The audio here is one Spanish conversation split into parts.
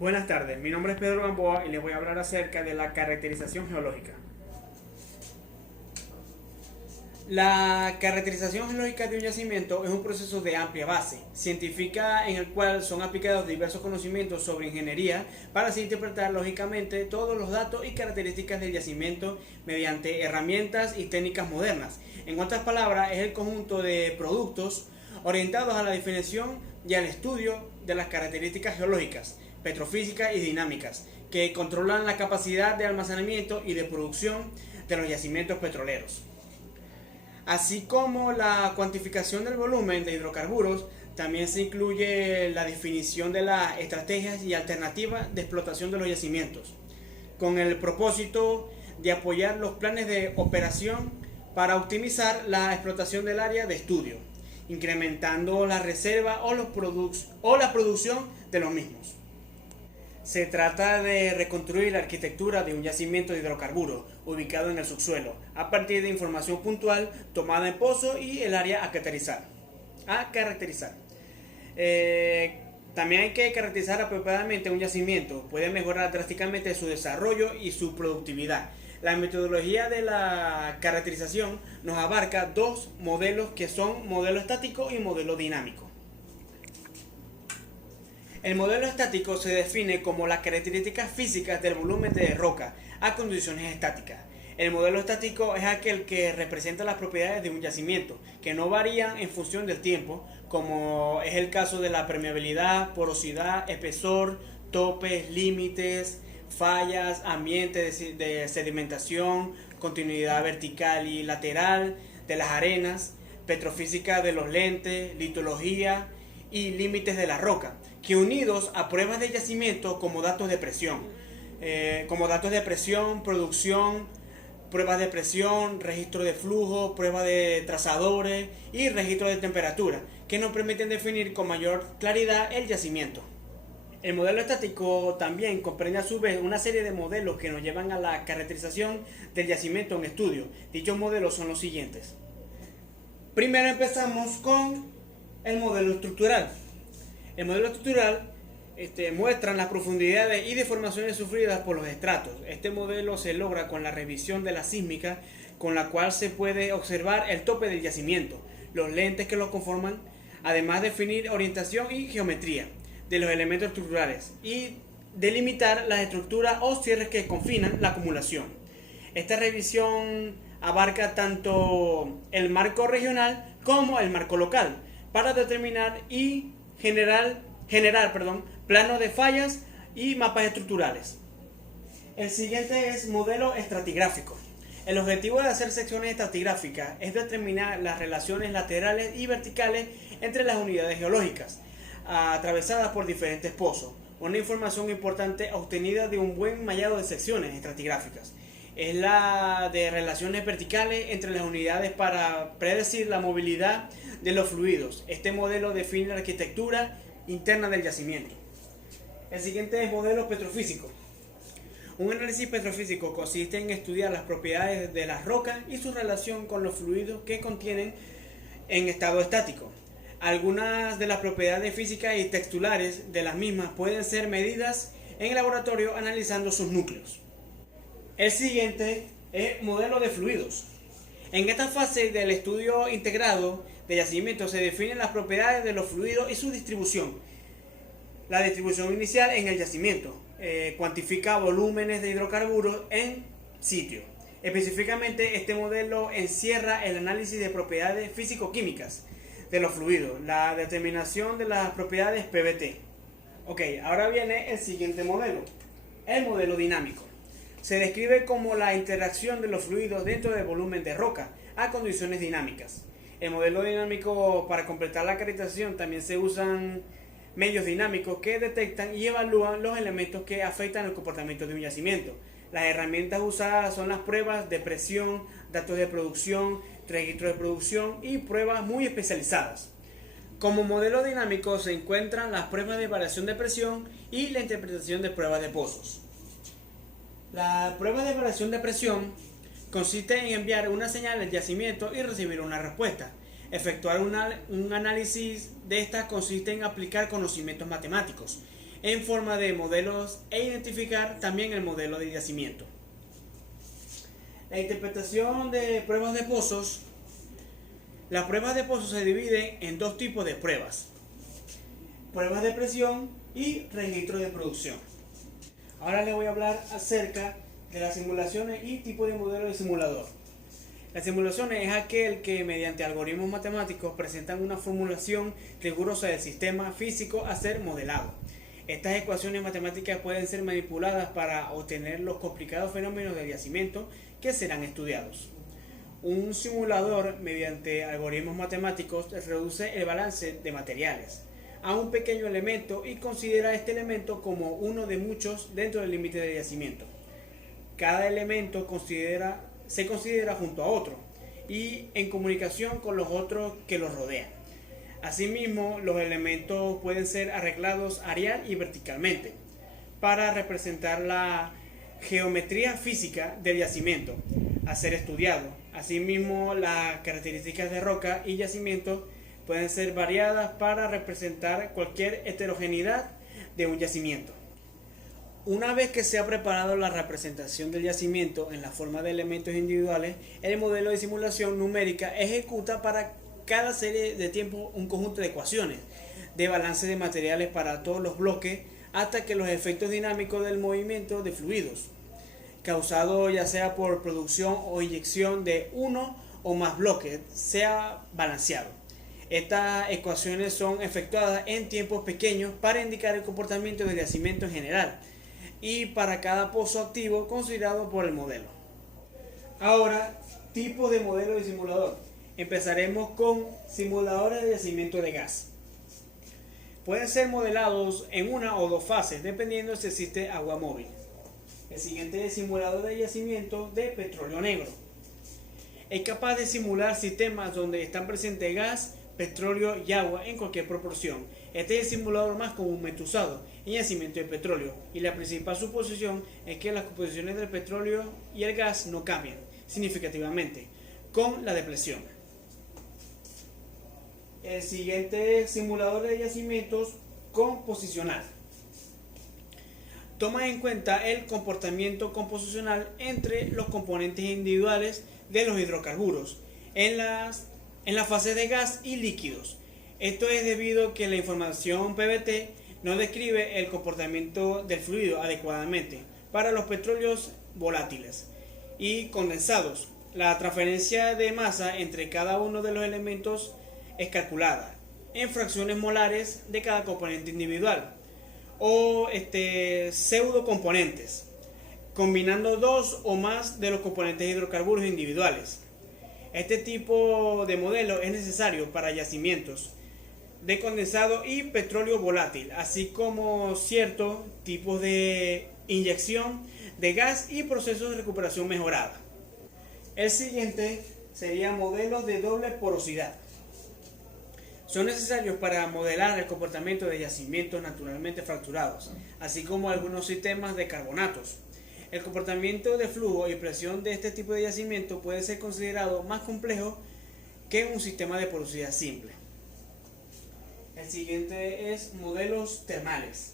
Buenas tardes, mi nombre es Pedro Gamboa y les voy a hablar acerca de la caracterización geológica. La caracterización geológica de un yacimiento es un proceso de amplia base científica en el cual son aplicados diversos conocimientos sobre ingeniería para así interpretar lógicamente todos los datos y características del yacimiento mediante herramientas y técnicas modernas. En otras palabras, es el conjunto de productos orientados a la definición y al estudio de las características geológicas, petrofísicas y dinámicas que controlan la capacidad de almacenamiento y de producción de los yacimientos petroleros, así como la cuantificación del volumen de hidrocarburos. También se incluye la definición de las estrategias y alternativas de explotación de los yacimientos, con el propósito de apoyar los planes de operación para optimizar la explotación del área de estudio, incrementando la reserva o la producción de los mismos. Se trata de reconstruir la arquitectura de un yacimiento de hidrocarburos ubicado en el subsuelo a partir de información puntual tomada en pozo y el área a caracterizar. También hay que caracterizar apropiadamente un yacimiento. Puede mejorar drásticamente su desarrollo y su productividad. La metodología de la caracterización nos abarca dos modelos que son modelo estático y modelo dinámico. El modelo estático se define como las características físicas del volumen de roca a condiciones estáticas. El modelo estático es aquel que representa las propiedades de un yacimiento, que no varían en función del tiempo, como es el caso de la permeabilidad, porosidad, espesor, topes, límites, fallas, ambiente de sedimentación, continuidad vertical y lateral de las arenas, petrofísica de los lentes, litología y límites de la roca, que unidos a pruebas de yacimiento como datos de presión, producción, pruebas de presión, registro de flujo, pruebas de trazadores y registro de temperatura, que nos permiten definir con mayor claridad el yacimiento. El modelo estático también comprende a su vez una serie de modelos que nos llevan a la caracterización del yacimiento en estudio. Dichos modelos son los siguientes. Primero empezamos con el modelo estructural. El modelo estructural muestra las profundidades y deformaciones sufridas por los estratos. Este modelo se logra con la revisión de la sísmica, con la cual se puede observar el tope del yacimiento, los lentes que lo conforman, además de definir orientación y geometría de los elementos estructurales y delimitar las estructuras o cierres que confinan la acumulación. Esta revisión abarca tanto el marco regional como el marco local para determinar y generar planos de fallas y mapas estructurales. El siguiente es modelo estratigráfico. El objetivo de hacer secciones estratigráficas es determinar las relaciones laterales y verticales entre las unidades geológicas atravesadas por diferentes pozos. Una información importante obtenida de un buen mallado de secciones estratigráficas es la de relaciones verticales entre las unidades para predecir la movilidad de los fluidos. Este modelo define la arquitectura interna del yacimiento. El siguiente es modelo petrofísico. Un análisis petrofísico consiste en estudiar las propiedades de las rocas y su relación con los fluidos que contienen en estado estático. Algunas de las propiedades físicas y textulares de las mismas pueden ser medidas en el laboratorio analizando sus núcleos. El siguiente es modelo de fluidos. En esta fase del estudio integrado de yacimiento se definen las propiedades de los fluidos y su distribución. La distribución inicial en el yacimiento cuantifica volúmenes de hidrocarburos en sitio. Específicamente, este modelo encierra el análisis de propiedades físico-químicas de los fluidos, la determinación de las propiedades PVT. Ok, ahora viene el siguiente modelo, el modelo dinámico. Se describe como la interacción de los fluidos dentro del volumen de roca a condiciones dinámicas. El modelo dinámico, para completar la caracterización, también se usan medios dinámicos que detectan y evalúan los elementos que afectan el comportamiento de un yacimiento. Las herramientas usadas son las pruebas de presión, datos de producción, registro de producción y pruebas muy especializadas. Como modelo dinámico se encuentran las pruebas de variación de presión y la interpretación de pruebas de pozos. La prueba de variación de presión consiste en enviar una señal al yacimiento y recibir una respuesta. Efectuar un análisis de esta consiste en aplicar conocimientos matemáticos en forma de modelos e identificar también el modelo de yacimiento. La interpretación de pruebas de pozos. Las pruebas de pozos se dividen en dos tipos de pruebas: pruebas de presión y registro de producción. Ahora les voy a hablar acerca de las simulaciones y tipo de modelo de simulador. La simulación es aquel que mediante algoritmos matemáticos presentan una formulación rigurosa del sistema físico a ser modelado. Estas ecuaciones matemáticas pueden ser manipuladas para obtener los complicados fenómenos del yacimiento que serán estudiados. Un simulador mediante algoritmos matemáticos reduce el balance de materiales a un pequeño elemento y considera este elemento como uno de muchos dentro del límite del yacimiento. Cada elemento se considera junto a otro y en comunicación con los otros que los rodean. Asimismo, los elementos pueden ser arreglados areal y verticalmente para representar la geometría física del yacimiento a ser estudiado. Asimismo, las características de roca y yacimiento pueden ser variadas para representar cualquier heterogeneidad de un yacimiento. Una vez que se ha preparado la representación del yacimiento en la forma de elementos individuales, el modelo de simulación numérica ejecuta para cada serie de tiempo un conjunto de ecuaciones de balance de materiales para todos los bloques hasta que los efectos dinámicos del movimiento de fluidos, causado ya sea por producción o inyección de uno o más bloques, sea balanceado. Estas ecuaciones son efectuadas en tiempos pequeños para indicar el comportamiento del yacimiento en general y para cada pozo activo considerado por el modelo. Ahora, tipos de modelo de simulador. Empezaremos con simuladores de yacimiento de gas. Pueden ser modelados en una o dos fases, dependiendo si existe agua móvil. El siguiente es simulador de yacimiento de petróleo negro. Es capaz de simular sistemas donde están presentes gas, petróleo y agua en cualquier proporción. Este es el simulador más comúnmente usado en yacimiento de petróleo, y la principal suposición es que las composiciones del petróleo y el gas no cambian significativamente con la depresión. El siguiente es simulador de yacimientos composicional. Toma en cuenta el comportamiento composicional entre los componentes individuales de los hidrocarburos en la fase de gas y líquidos. Esto es debido a que la información PVT no describe el comportamiento del fluido adecuadamente para los petróleos volátiles y condensados. La transferencia de masa entre cada uno de los elementos es calculada en fracciones molares de cada componente individual o pseudo componentes, combinando dos o más de los componentes de hidrocarburos individuales. Este tipo de modelo es necesario para yacimientos de condensado y petróleo volátil, así como ciertos tipos de inyección de gas y procesos de recuperación mejorada. El siguiente sería modelos de doble porosidad. Son necesarios para modelar el comportamiento de yacimientos naturalmente fracturados, así como algunos sistemas de carbonatos. El comportamiento de flujo y presión de este tipo de yacimiento puede ser considerado más complejo que un sistema de porosidad simple. El siguiente es modelos termales.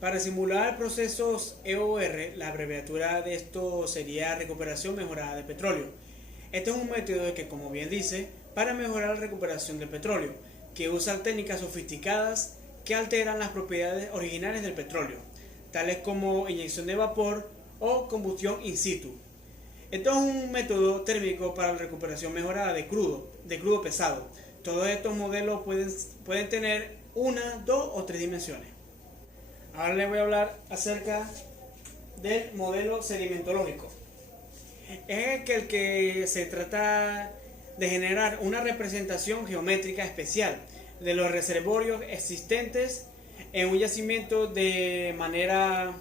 Para simular procesos EOR, la abreviatura de esto sería recuperación mejorada de petróleo. Este es un método que, como bien dice, para mejorar la recuperación del petróleo, que usa técnicas sofisticadas que alteran las propiedades originales del petróleo, tales como inyección de vapor o combustión in situ. Esto es un método térmico para la recuperación mejorada de crudo pesado. Todos estos modelos pueden tener una, dos o tres dimensiones. Ahora les voy a hablar acerca del modelo sedimentológico. Es el que se trata de generar una representación geométrica especial de los reservorios existentes en un yacimiento de manera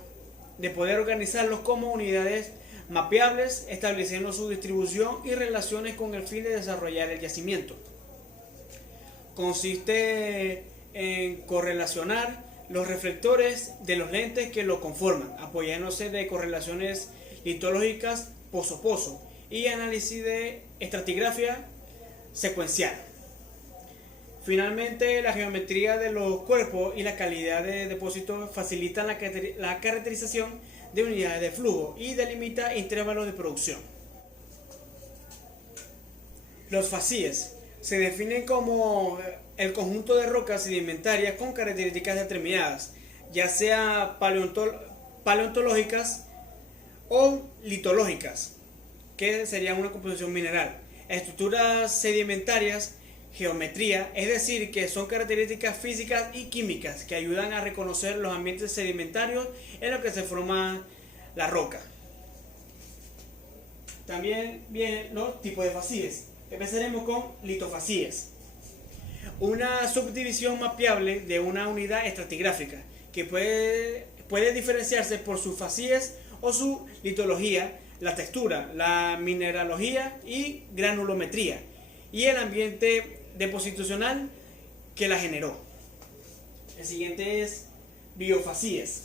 de poder organizarlos como unidades mapeables, estableciendo su distribución y relaciones con el fin de desarrollar el yacimiento. Consiste en correlacionar los reflectores de los lentes que lo conforman, apoyándose de correlaciones litológicas pozo-pozo y análisis de estratigrafía secuencial. Finalmente, la geometría de los cuerpos y la calidad de depósito facilitan la caracterización de unidades de flujo y delimita intervalos de producción. Los facies se definen como el conjunto de rocas sedimentarias con características determinadas, ya sea paleontológicas o litológicas, que serían una composición mineral. Estructuras sedimentarias, geometría, es decir, que son características físicas y químicas que ayudan a reconocer los ambientes sedimentarios en los que se forma la roca. También vienen los tipos de facies. Empezaremos con litofacies, una subdivisión mapeable de una unidad estratigráfica que puede diferenciarse por sus facies o su litología, la textura, la mineralogía y granulometría, y el ambiente depositacional que la generó. El siguiente es biofacies,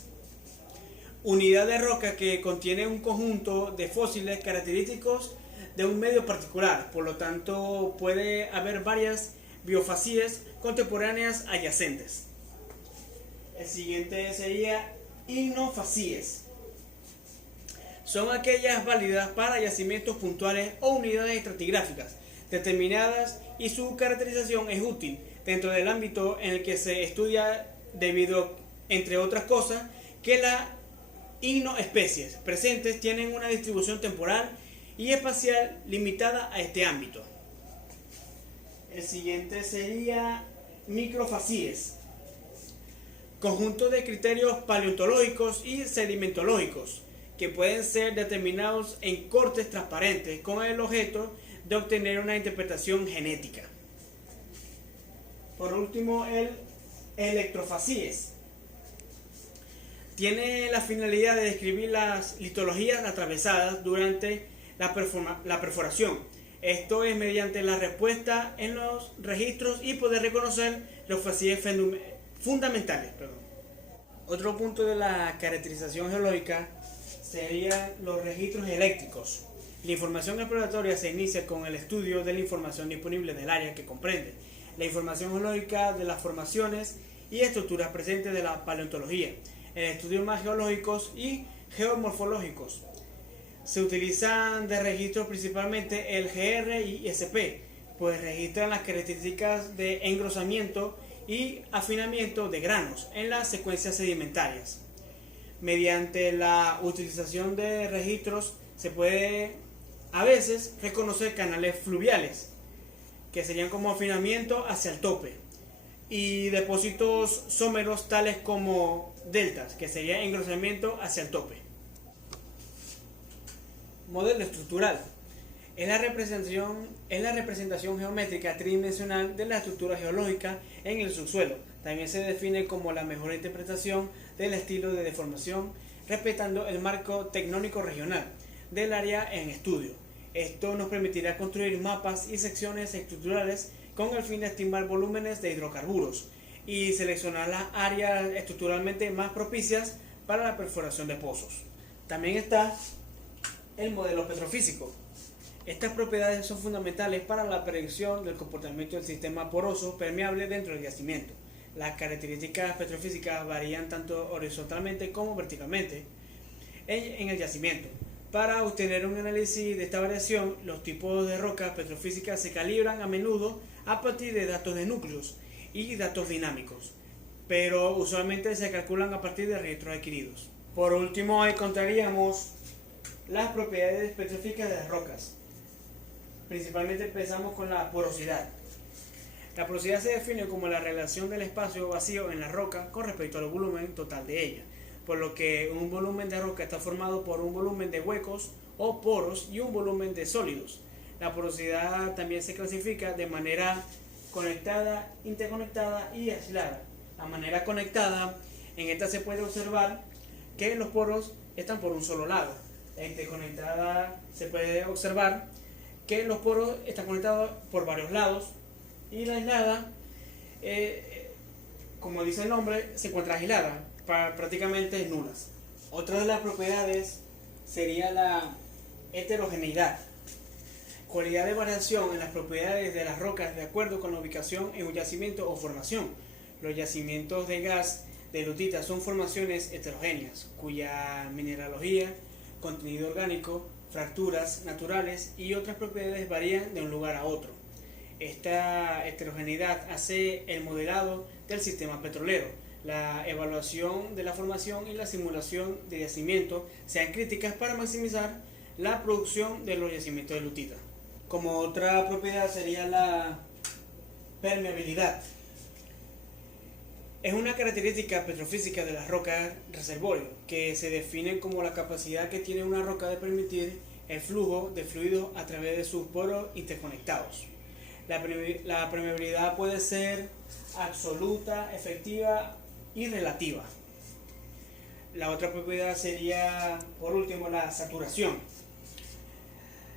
unidad de roca que contiene un conjunto de fósiles característicos de un medio particular, por lo tanto puede haber varias biofacies contemporáneas adyacentes. El siguiente sería ignofacies. Son aquellas válidas para yacimientos puntuales o unidades estratigráficas determinadas y su caracterización es útil dentro del ámbito en el que se estudia debido, entre otras cosas, que las ignoespecies presentes tienen una distribución temporal y espacial limitada a este ámbito. El siguiente sería microfacies, conjunto de criterios paleontológicos y sedimentológicos que pueden ser determinados en cortes transparentes con el objeto de obtener una interpretación genética. Por último, el electrofacies tiene la finalidad de describir las litologías atravesadas durante la perforación. Esto es mediante la respuesta en los registros y poder reconocer los facies fundamentales. Otro punto de la caracterización geológica serían los registros eléctricos. La información exploratoria se inicia con el estudio de la información disponible del área que comprende la información geológica de las formaciones y estructuras presentes de la paleontología, el estudio más geológicos y geomorfológicos. Se utilizan de registros principalmente el GR y SP, pues registran las características de engrosamiento y afinamiento de granos en las secuencias sedimentarias. Mediante la utilización de registros se puede a veces reconocer canales fluviales, que serían como afinamiento hacia el tope, y depósitos someros tales como deltas, que sería engrosamiento hacia el tope. Modelo estructural es la representación geométrica tridimensional de la estructura geológica en el subsuelo. También se define como la mejor interpretación del estilo de deformación, respetando el marco tectónico regional del área en estudio. Esto nos permitirá construir mapas y secciones estructurales con el fin de estimar volúmenes de hidrocarburos y seleccionar las áreas estructuralmente más propicias para la perforación de pozos. También está el modelo petrofísico. Estas propiedades son fundamentales para la predicción del comportamiento del sistema poroso permeable dentro del yacimiento. Las características petrofísicas varían tanto horizontalmente como verticalmente en el yacimiento. Para obtener un análisis de esta variación, los tipos de rocas petrofísicas se calibran a menudo a partir de datos de núcleos y datos dinámicos, pero usualmente se calculan a partir de registros adquiridos. Por último, encontraríamos las propiedades petrofísicas de las rocas. Principalmente empezamos con la porosidad. La porosidad se define como la relación del espacio vacío en la roca con respecto al volumen total de ella, por lo que un volumen de roca está formado por un volumen de huecos o poros y un volumen de sólidos. La porosidad también se clasifica de manera conectada, interconectada y aislada. La manera conectada, en esta se puede observar que los poros están por un solo lado. La interconectada se puede observar que los poros están conectados por varios lados, y la aislada, como dice el nombre, se encuentra aislada, prácticamente nulas. Otra de las propiedades sería la heterogeneidad. Cualidad de variación en las propiedades de las rocas de acuerdo con la ubicación en un yacimiento o formación. Los yacimientos de gas de lutita son formaciones heterogéneas, cuya mineralogía, contenido orgánico, fracturas naturales y otras propiedades varían de un lugar a otro. Esta heterogeneidad hace el modelado del sistema petrolero. La evaluación de la formación y la simulación de yacimientos sean críticas para maximizar la producción de los yacimientos de lutita. Como otra propiedad sería la permeabilidad. Es una característica petrofísica de las rocas reservorio que se define como la capacidad que tiene una roca de permitir el flujo de fluidos a través de sus poros interconectados. La permeabilidad puede ser absoluta, efectiva y relativa. La otra propiedad sería, por último, la saturación.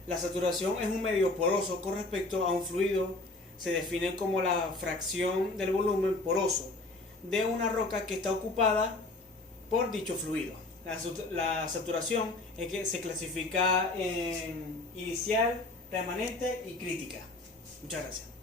La saturación es un medio poroso con respecto a un fluido. Se define como la fracción del volumen poroso de una roca que está ocupada por dicho fluido. La saturación es que se clasifica en inicial, remanente y crítica. Muchas gracias.